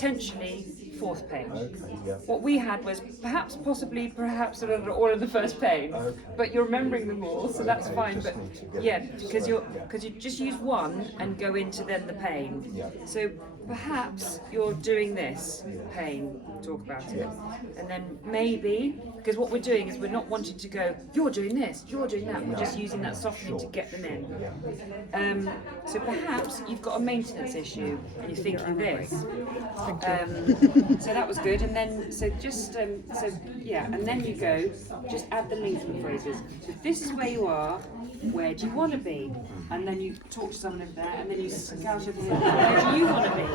potentially fourth pane. Okay, yeah. What we had was perhaps sort of all of the first pane, but you're remembering them all, so that's Okay, fine. just But need to get yeah, it because straight, you just use one and go into then the pane. Yeah. So perhaps you're doing this pane, talk about it, and then maybe, because what we're doing is we're not wanting to go, you're doing this, you're doing that. We're just using that softening to get them in. So perhaps you've got a maintenance issue and you're thinking this. So that was good, and then and then you go, just add the linking phrases. So this is where you are, where do you want to be? And then you talk to someone over there, and then you scout over here, where do you want to be?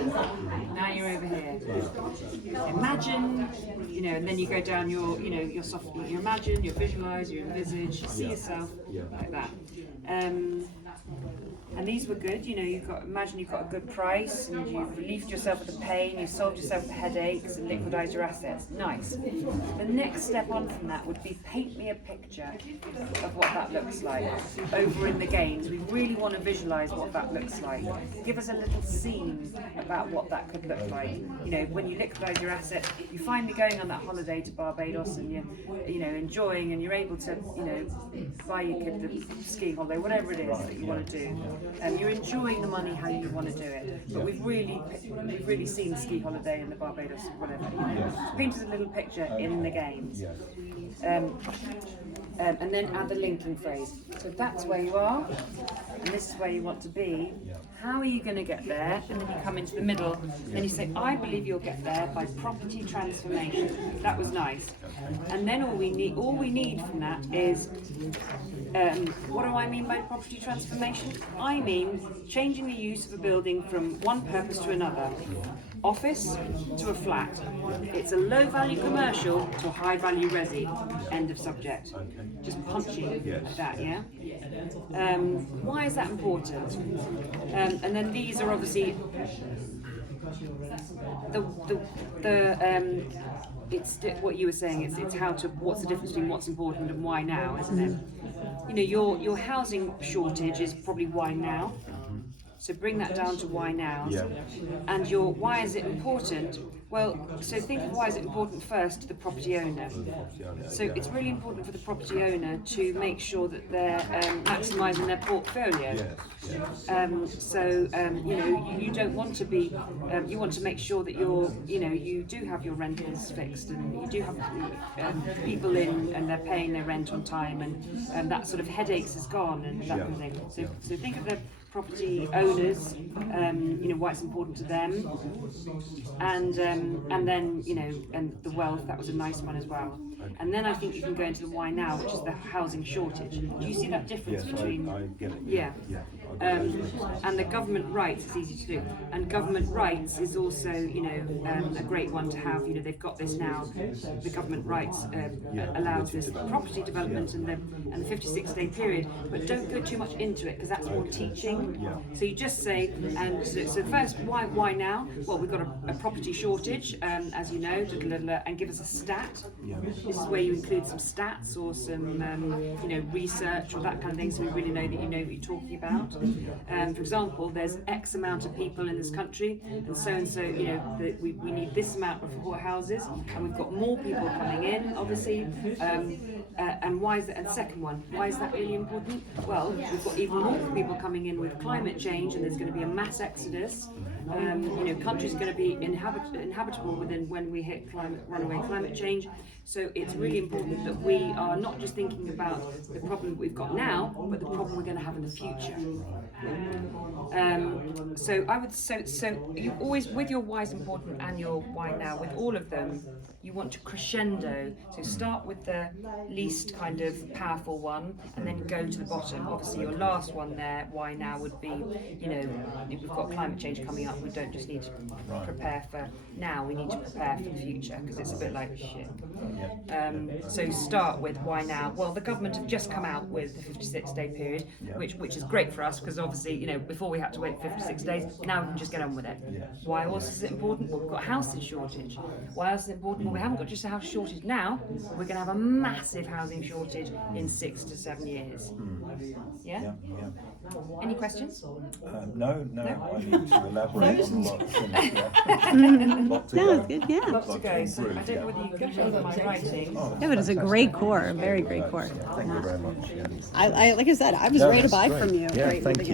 Now you're over here. Imagine, and then you go down your soft, you imagine, you visualise, you envisage, you see yourself, like that. And these were good, imagine you've got a good price and you've relieved yourself of the pain, you've solved yourself the headaches and liquidised your assets. Nice. The next step on from that would be paint me a picture of what that looks like. Over in the games, we really want to visualise what that looks like. Give us a little scene about what that could look like. When you liquidise your assets, you're finally going on that holiday to Barbados and you're enjoying, and you're able to, buy your kid the skiing holiday, whatever it is that you want to do. You're enjoying the money how you want to do it, but we've really seen the ski holiday and the Barbados, whatever. Paint us a little picture in the games, and then add the linking phrase. So that's where you are, and this is where you want to be. How are you going to get there? And then you come into the middle, and you say, I believe you'll get there by property transformation. That was nice. And then all we need from that is, what do I mean by property transformation? I mean changing the use of a building from one purpose to another. Office to a flat. It's a low value commercial to a high value resi. End of subject. Just punching like that, yeah? Why is that important? And then these are obviously it's what you were saying. It's what's the difference between what's important and why now, isn't it? Your housing shortage is probably why now. So bring that down to why now. And why is it important? Well, so think of why is it important first to the property owner. So it's really important for the property owner to make sure that they're maximising their portfolio. You don't want to be, you want to make sure that you do have your rentals fixed, and you do have people in and they're paying their rent on time, and that sort of headaches is gone and that kind of thing. So think of the property owners, why it's important to them, and then and the wealth. That was a nice one as well. And then I think you can go into the why now, which is the housing shortage. Do you see that difference between? I get it. Yeah. And the government rights is easy to do. And government rights is also, a great one to have. They've got this now. The government rights allows this property development and the 56-day period. But don't go too much into it, because that's more teaching. So you just say, and so first, why now? Well, we've got a property shortage, as you know, and give us a stat. This is where you include some stats or some, research or that kind of thing, so we really know that you know what you're talking about. For example, there's X amount of people in this country, and so, we need this amount of houses, and we've got more people coming in, obviously. And why is that? And second one, why is that really important? Well, we've got even more people coming in with climate change, and there's going to be a mass exodus. Countries are going to be inhabitable when we hit runaway climate change. So it's really important that we are not just thinking about the problem that we've got now, but the problem we're going to have in the future. So you always, with your why is important and your why now, with all of them, you want to crescendo. So start with the least kind of powerful one, and then go to the bottom. Obviously, your last one there, why now, would be, if we've got climate change coming up, we don't just need to prepare for now, we need to prepare for the future, because it's a bit like shit. So start with why now. Well, the government have just come out with the 56-day period, which is great for us, because obviously, before we had to wait 56 days, now we can just get on with it. Why else is it important? Well, we've got a housing shortage. Why else is it important? Well, we haven't got just a house shortage now, we're going to have a massive housing shortage in 6 to 7 years. Yeah? Any questions? No, I need to elaborate on lots. Lot to No, go. it's good, yeah. Lots to go, so I don't know whether you could over my writing. Yeah, but it's a great core, a very great core. Thank you very much. I like I said, I was ready to buy from you. Yeah, thank you.